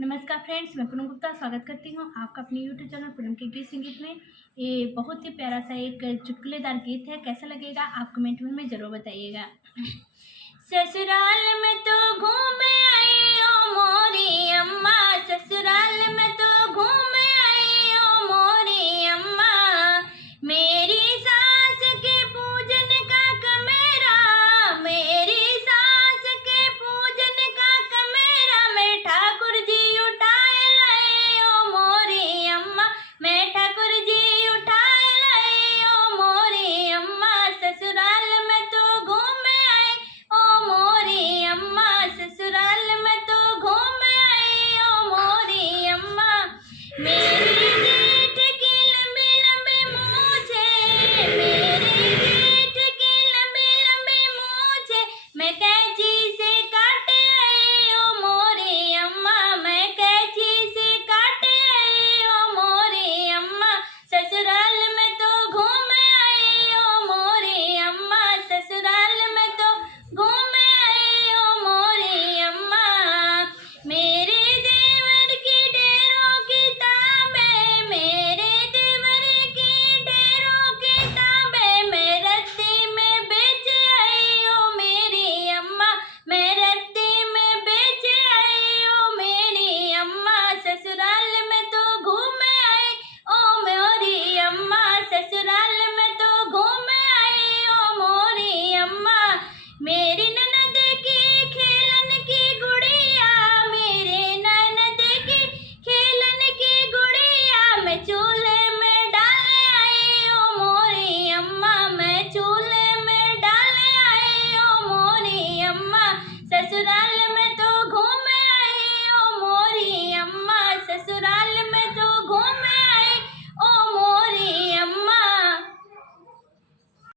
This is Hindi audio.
नमस्कार फ्रेंड्स, मैं पूनम गुप्ता स्वागत करती हूँ आपका अपने यूट्यूब चैनल पूनम के गीत संगीत में। ये बहुत ही प्यारा सा एक चुटकुलेदार गीत है। कैसा लगेगा आप कमेंट में हमें ज़रूर बताइएगा। ससुराल में तो घूम आई ओ